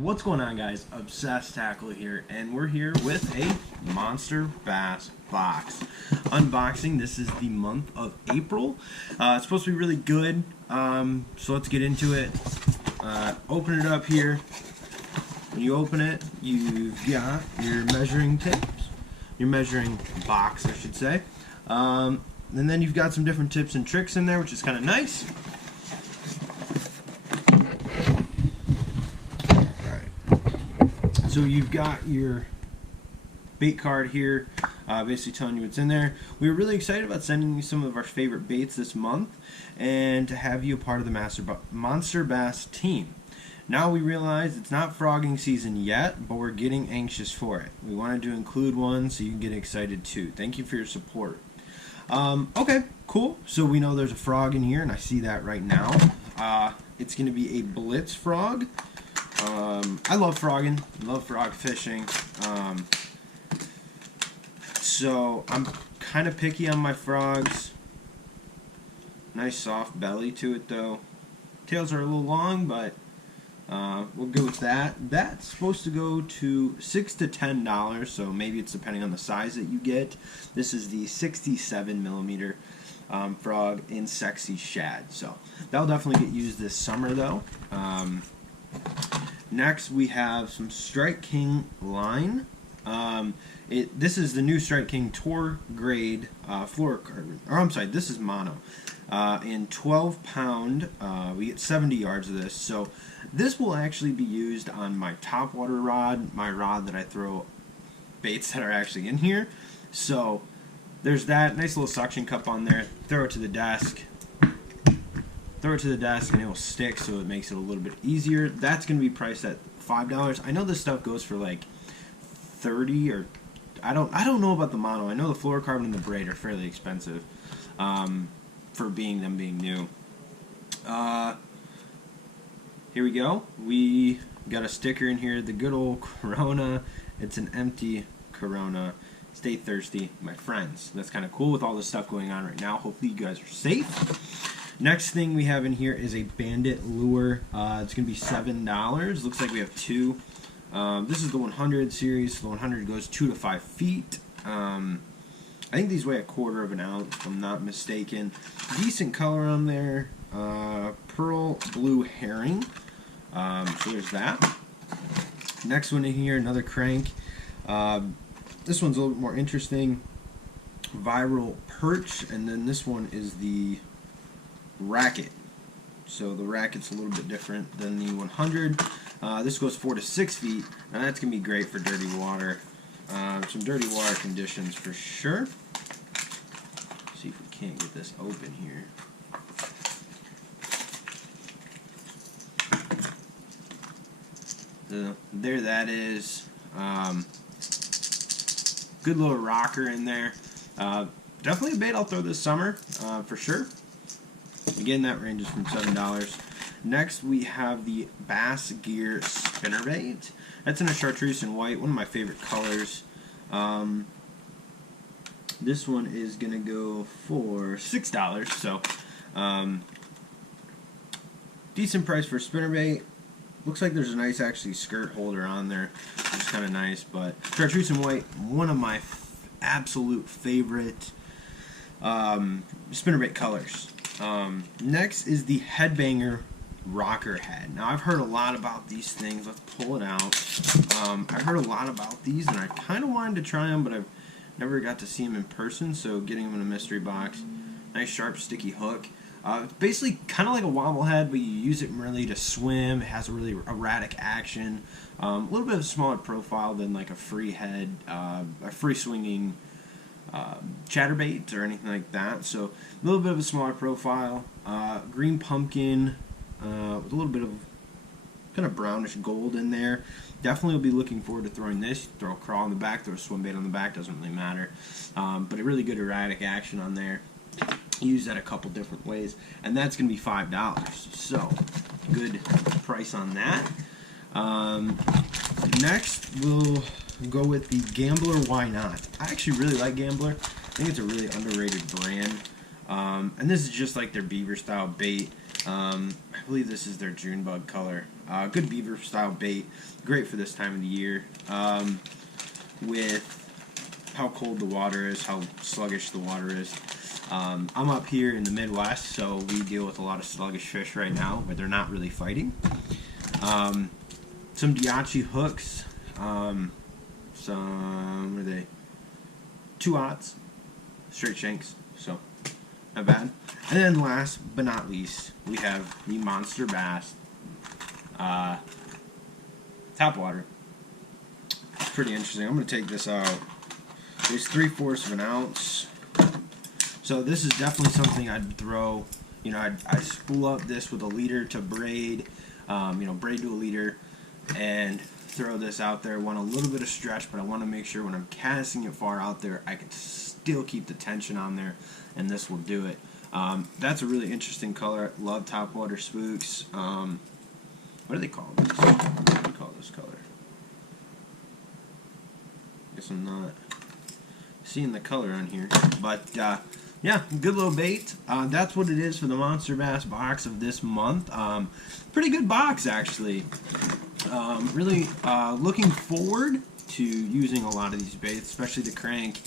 What's going on, guys? Obsessed Tackle here, and we're here with a MonsterBass box unboxing. This is the month of April. It's supposed to be really good, so let's get into it. Open it up here. When you open it, you've got your measuring tapes, your measuring box, I should say, and then you've got some different tips and tricks in there, which is kind of nice. So you've got your bait card here, basically telling you what's in there. We were really excited about sending you some of our favorite baits this month and to have you a part of the MonsterBass team. Now we realize it's not frogging season yet, but we're getting anxious for it. We wanted to include one so you can get excited too. Thank you for your support. Okay, cool. So we know there's a frog in here, and I see that right now. It's going to be a blitz frog. I love frogging, love frog fishing, so I'm kind of picky on my frogs. Nice soft belly to it though. Tails are a little long, but we'll go with that. That's supposed to go to $6 to $10, so maybe it's depending on the size that you get. This is the 67mm frog in Sexy Shad, so that'll definitely get used this summer though. Next, we have some Strike King line. This is the new Strike King Tour grade fluorocarbon. Or I'm sorry, this is mono. In 12 pound, we get 70 yards of this. So this will actually be used on my topwater rod, my rod that I throw baits that are actually in here. So there's that nice little suction cup on there. Throw it to the desk. Throw it to the desk and it will stick, so it makes it a little bit easier. That's going to be priced at $5. I know this stuff goes for like $30 or I don't know about the mono. I know the fluorocarbon and the braid are fairly expensive for them being new. Here we go. We got a sticker in here, the good old Corona. It's an empty Corona. Stay thirsty, my friends. That's kind of cool with all this stuff going on right now. Hopefully you guys are safe. Next thing we have in here is a Bandit Lure. It's going to be $7. Looks like we have two. This is the 100 series. The 100 goes 2 to 5 feet. I think these weigh a quarter of an ounce, if I'm not mistaken. Decent color on there. Pearl blue herring. So there's that. Next one in here, another crank. This one's a little bit more interesting. Viral perch. And then this one is the racket. So the racket's a little bit different than the 100. This goes 4 to 6 feet, and that's gonna be great for dirty water. Some dirty water conditions for sure. See if we can't get this open here. There that is. Good little rocker in there. Definitely a bait I'll throw this summer for sure. Again, that ranges from $7. Next, we have the Bass Gear spinnerbait. That's in a chartreuse and white, one of my favorite colors. This one is going to go for $6, so decent price for spinnerbait. Looks like there's a nice, actually, skirt holder on there, which is kind of nice. But chartreuse and white, one of my absolute favorite spinnerbait colors. Next is the Headbanger rocker head. Now I've heard a lot about these things. Let's pull it out. I've heard a lot about these, and I kind of wanted to try them, but I've never got to see them in person. So getting them in a mystery box. Nice sharp sticky hook. It's basically kind of like a wobble head, but you use it really to swim. It has a really erratic action. A little bit of a smaller profile than like a free head, a free swinging chatterbait or anything like that. So a little bit of a smaller profile. Green pumpkin with a little bit of kind of brownish gold in there. Definitely will be looking forward to throwing this. Throw a crawl on the back, throw a swim bait on the back, doesn't really matter. But a really good erratic action on there. Use that a couple different ways, and that's going to be $5. So good price on that. Next we'll go with the Gambler Why Not. I actually really like Gambler. I think it's a really underrated brand. And this is just like their beaver style bait. I believe this is their June bug color. Good beaver style bait, great for this time of the year. With how cold the water is, how sluggish the water is. I'm up here in the Midwest, so we deal with a lot of sluggish fish right now, but they're not really fighting. Some Diachi hooks, some, what are they? 2/0 straight shanks, so not bad. And then last but not least, we have the MonsterBass topwater. It's pretty interesting. I'm going to take this out. It's 3/4 of an ounce. So this is definitely something I'd throw. You know, I'd spool up this with a leader to braid. You know, braid to a leader and throw this out there. I want a little bit of stretch, but I want to make sure when I'm casting it far out there, I can still keep the tension on there, and this will do it. That's a really interesting color. I love topwater spooks. What do they call this? What do you call this color? Guess I'm not seeing the color on here, but yeah, good little bait. That's what it is for the MonsterBass box of this month. Pretty good box, actually. Really looking forward to using a lot of these baits, especially the crank,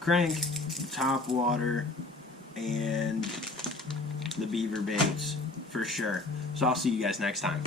the topwater, and the beaver baits for sure. So I'll see you guys next time.